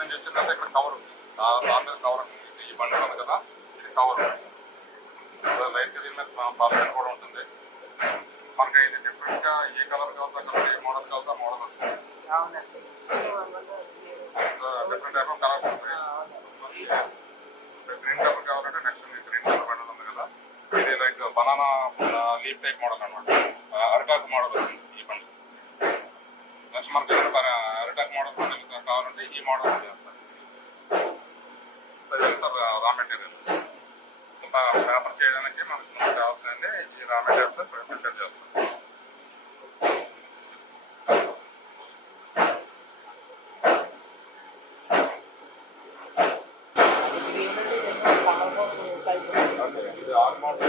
నుంచి వచ్చిందంటే ఇక్కడ కవర్ దాని మీద కవర్ ఈ బండి ఉంది కదా, ఇది కవర్ లైట్ దీని మీద పార్లమెంట్ కూడా ఉంటుంది. మనకి ఇది డిఫరెంట్ గా ఏ కలర్ కావాల్సిన కలర్, ఏ మోడల్ కావాల్సిన మోడల్ వస్తుంది. డిఫరెంట్ టైప్ ఆఫ్ కలర్స్ ఉంటాయి. గ్రీన్ కలర్ కావాలంటే నెక్స్ట్ గ్రీన్ కలర్ బండి ఉంది కదా, ఇది like banana leaf type model అనమాట, అరటాకు మోడల్ వస్తుంది ఈ బండి. నెక్స్ట్ మనకి అరటాక్ మోడల్ కావాలంటే ఈ మోడల్ చేస్తారు. సో ఇది సార్ రా మెటీరియల్. పేపర్ చేయడానికి మనకు కావాల్సింది ఈ రా మెటీరియల్స్ ప్రిపేర్ చేస్తాం. ఇది ఆల్మోస్ట్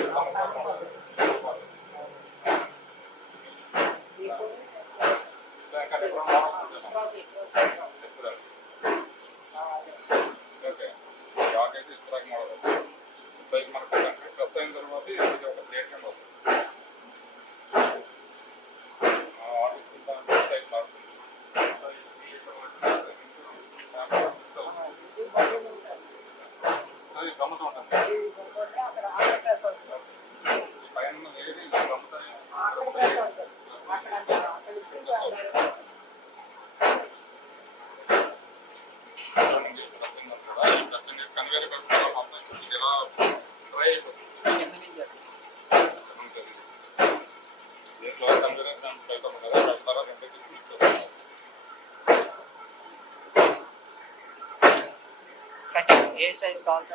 ఏ సైజ్ కావాలి?